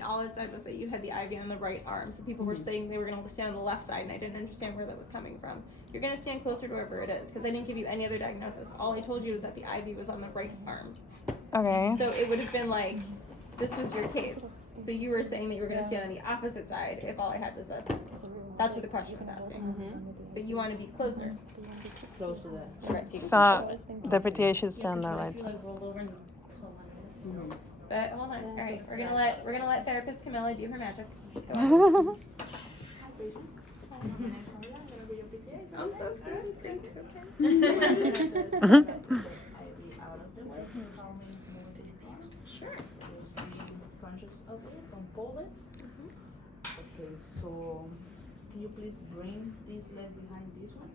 and all it said was that you had the IV on the right arm. So people were saying they were going to stand on the left side, and I didn't understand where that was coming from. You're going to stand closer to wherever it is, because I didn't give you any other diagnosis. All I told you was that the IV was on the right arm. Okay. So it would have been like, this was your case. So you were saying that you were going to stand on the opposite side if all I had was this. That's what the question was asking. But you want to be closer. Close to that. Right. So the PTA should stand on the right side. But hold on. All right, we're gonna let therapist Camilla do her magic. I'm so excited. Sure. Just be conscious of it. Don't pull it. Okay. So, can you please bring this leg behind this one?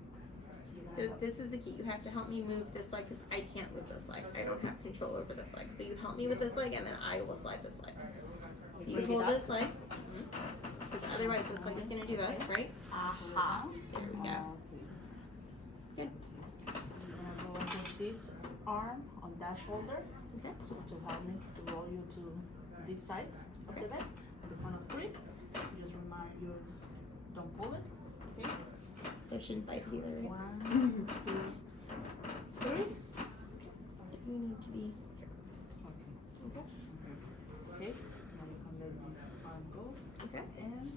So this is the key. You have to help me move this leg because I can't move this leg. I don't have control over this leg. So you help me with this leg, and then I will slide this leg. So you hold this leg, because otherwise this leg is going to do this, right? There we go. Good. You're gonna go with this arm on that shoulder. Okay. So to help me to roll you to this side of the bed. At the count of 3, you just remind you, don't pull it. Okay. So I shouldn't bite it either, right? 1, 2, 3. So we need to be. Okay. Okay. Okay. Now you can let this arm go. Okay. And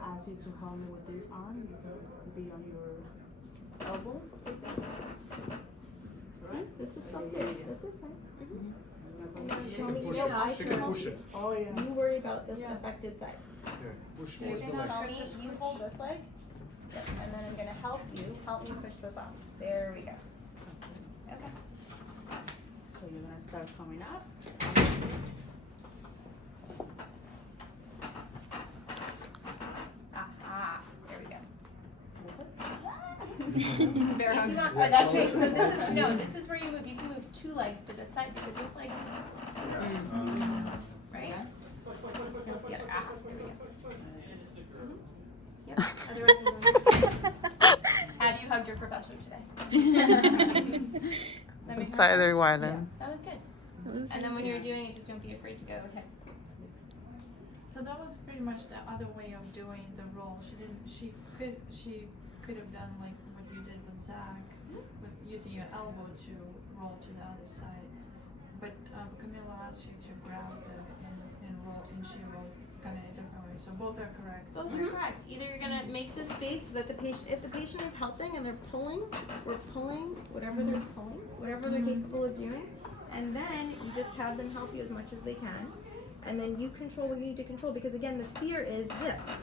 ask you to help me with this arm. You can be on your elbow. See, this is still good. This is fine. Show me push your it. eye. She can push it. Oh yeah. You worry about this affected side. Yeah, push So you're towards the gonna leg. tell me, you hold this leg, yep, and then I'm gonna help me push this off. There we go. Okay. So you're gonna start coming up. Aha, there we go. They're If you want, okay, so this is where you move. You can move 2 legs to this side because this leg, right? Heels together. Ah, there we go. Yep. Otherwise, have you hugged your professor today? That makes It's sense? either violin. That was good. And then when you're doing it, just don't be afraid to go ahead. So that was pretty much the other way of doing the roll. She could have done like what you did with Zach, with using your elbow to roll to the other side. But Camilla asked you to grab and roll, and she rolled kind of a different way. So both are correct. Both are correct. Either you're gonna make the space so that the patient, if the patient is helping and they're pulling, we're pulling whatever they're pulling, whatever they're capable of doing, and then you just have them help you as much as they can, and then you control what you need to control, because again, the fear is this.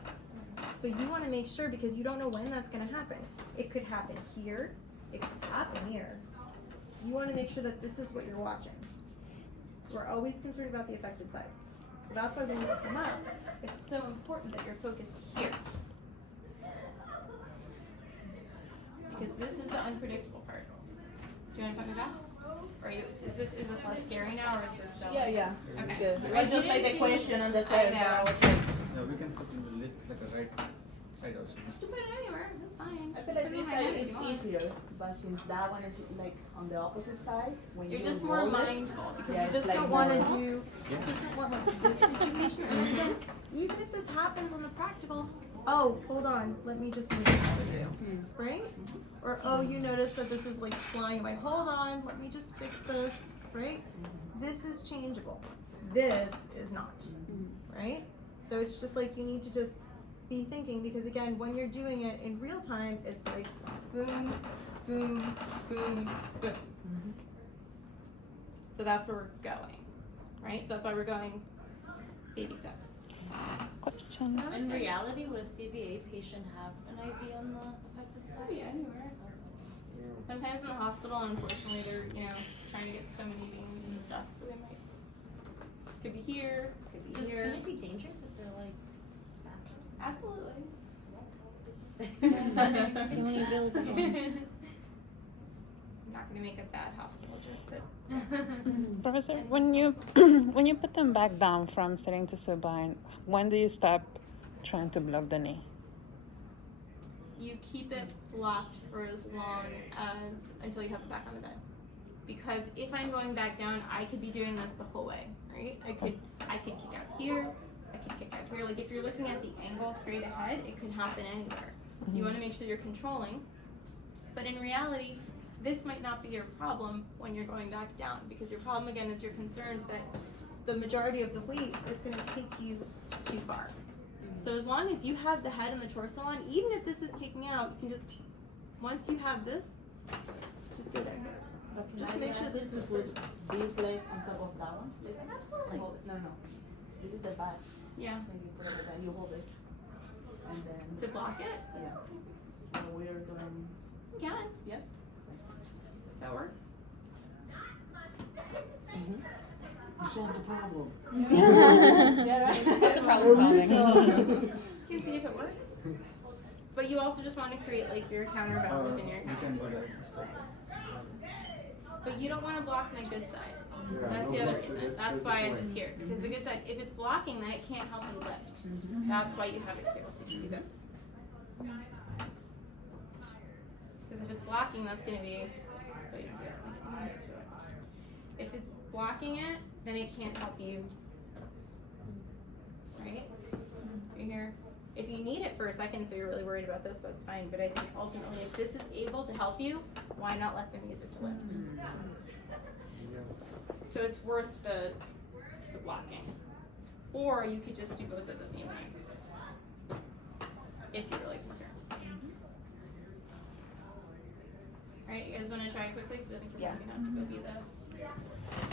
So you want to make sure, because you don't know when that's going to happen. It could happen here. It could happen here. You want to make sure that this is what you're watching. We're always concerned about the affected side. So that's why when you come up, it's so important that you're focused here. Because this is the unpredictable part. Do you want to put me back? Or is this less scary now, or is this still? Yeah. Okay. Good. I just like the question on the test. I know. Yeah, we can put in the left, like a right side also. You can put it anywhere. That's fine. I feel like Put it this on my side head if is you want. easier, but since that one is like on the opposite side, when You're you just more roll it, mindful because yeah, you it's just like don't want to more- do. You just don't want like this situation, and then even if this happens on the practical, oh, hold on, let me just move it for you, right? Or oh, you notice that this is like flying away. Hold on, let me just fix this, right? This is changeable. This is not, right? So it's just like you need to just be thinking, because again, when you're doing it in real time, it's like boom, boom, boom, boom. So that's where we're going, right? So that's why we're going baby steps. Question. In reality, would a CVA patient have an IV on the affected side? Could be anywhere. Sometimes in the hospital, unfortunately, they're trying to get so many beans and stuff, so they might. Could be here. Could be here. Can it be dangerous if they're like spastic? Absolutely. So many available. Not gonna make a bad hospital joke, but Professor, when you put them back down from sitting to supine, when do you stop trying to block the knee? you keep it locked for as long as until you have it back on the bed. Because if I'm going back down, I could be doing this the whole way, right? I could kick out here, I could kick out here. Like if you're looking at the angle straight ahead, it could happen anywhere. So you want to make sure you're controlling. But in reality, this might not be your problem when you're going back down, because your problem again is you're concerned that the majority of the weight is going to take you too far. So as long as you have the head and the torso on, even if this is kicking out, you can just, once you have this, just go there. But can Just I make sure ask this you is to put first. this leg on top of that one? Like, Absolutely. hold it. No, no. This is the back. Yeah. Then you put it like that. You hold it. And then. To block it, Yeah. So we're doing. you can. Yes? That works. You solved the problem. Yeah, right. That's a problem solving. You can see if it works. But you also just want to create like your counterbalance and your You can go counterbalance. like this. Like, But you don't want to block my good side. Yeah, That's no, the other that's- reason. that's- That's that's why the point. it's here. Because the good side, if it's blocking, then it can't help you lift. That's why you have it here. So you do this. Because if it's blocking, that's going to be. That's why you don't do it. I'm gonna get to it. If it's blocking it, then it can't help you. Right? Right here. If you need it for a second, so you're really worried about this, that's fine. But I think ultimately, if this is able to help you, why not let them use it to lift? So it's worth the blocking. Or you could just do both at the same time. If you're really concerned. Alright, you guys want to try it quickly? Because I think we're Yeah. going to have to go be the